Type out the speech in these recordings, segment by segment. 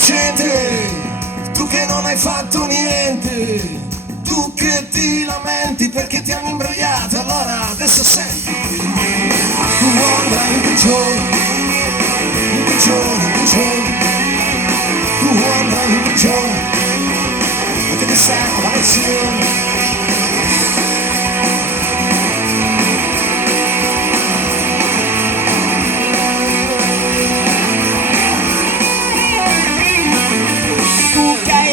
innocente, tu che non hai fatto niente, tu che ti lamenti perché ti hanno imbrogliato, allora adesso senti. Tu andrai in prigione, in prigione, in prigione, tu andrai in prigione, perché ti serve la lezione.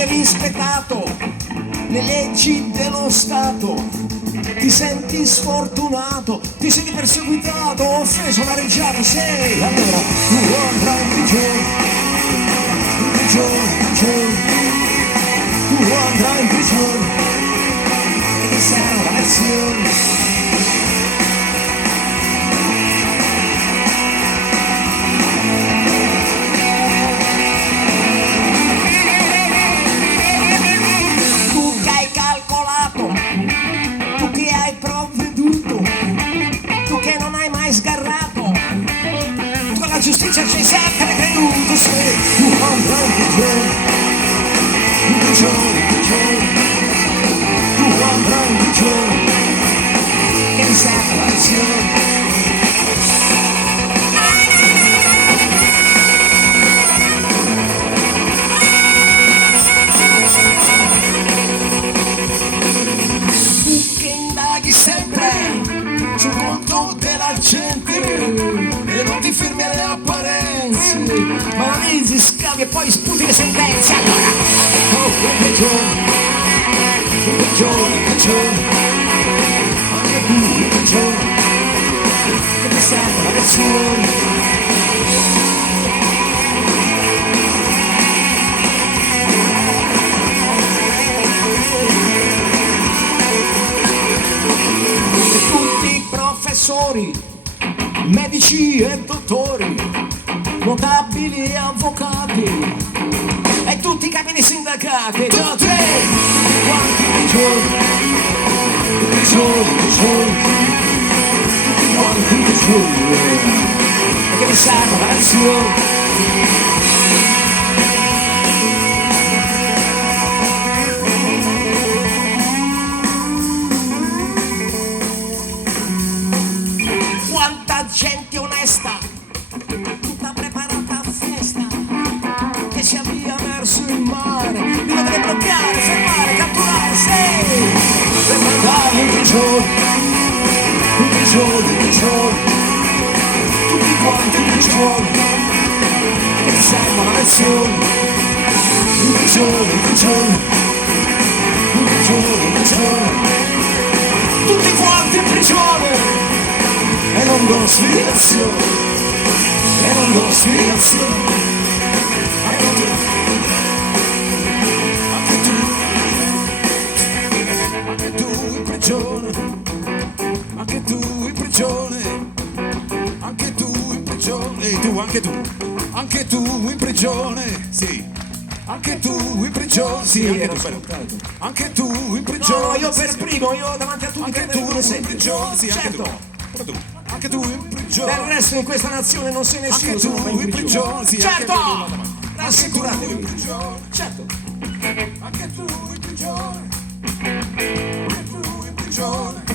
Rispettato le leggi dello Stato, ti senti sfortunato, ti senti perseguitato, offeso, amareggiato, sei, allora tu andrai in prigione, in prigione, in prigione, tu andrai in prigione, e ti serve la lezione. La giustizia ci sempre creduto, se tu andrai in prigione, in prigione, in prigione, tu andrai in prigione, e mi serve la lezione. Tu che indaghi sempre sul conto della gente e non ti fermi alle apparenze, ma analizzi, scavi e poi sputi le sentenze. Allora, oh, prigione, prigione, prigione, anche tu in prigione, che ti serve la lezione. Tutti i professori, medici e dottori, notabili e avvocati, e tutti i capi dei sindacati, 2 o 3, quanti prigioni, prigioni, prigioni, tutti quanti prigioni, perché mi serve la lezione. Gente onesta, tutta preparata a festa, che si avvia verso il mare, mi lo deve bloccare, fermare, catturare, sei, per mandarmi in prigione, in prigione, in prigione, tutti quanti in prigione, che ti serve la lezione, in prigione, in prigione, in prigione, in prigione, tutti quanti in prigione. E non do spiegazione, e non do spiegazione, anche tu in prigione, anche tu in prigione, anche tu in prigione, e tu, anche tu in prigione, sì, anche tu in prigione, sì, anche tu, anche tu in prigione. No, io per primo, io davanti a tutti, anche tu in prigione, sì, certo. Anche tu. Anche tu in prigione. Del resto in questa nazione non se ne nessuno. Anche tu in prigione, sì, certo! Rassicuratevi. Certo. Anche tu in prigione. Anche tu in prigione.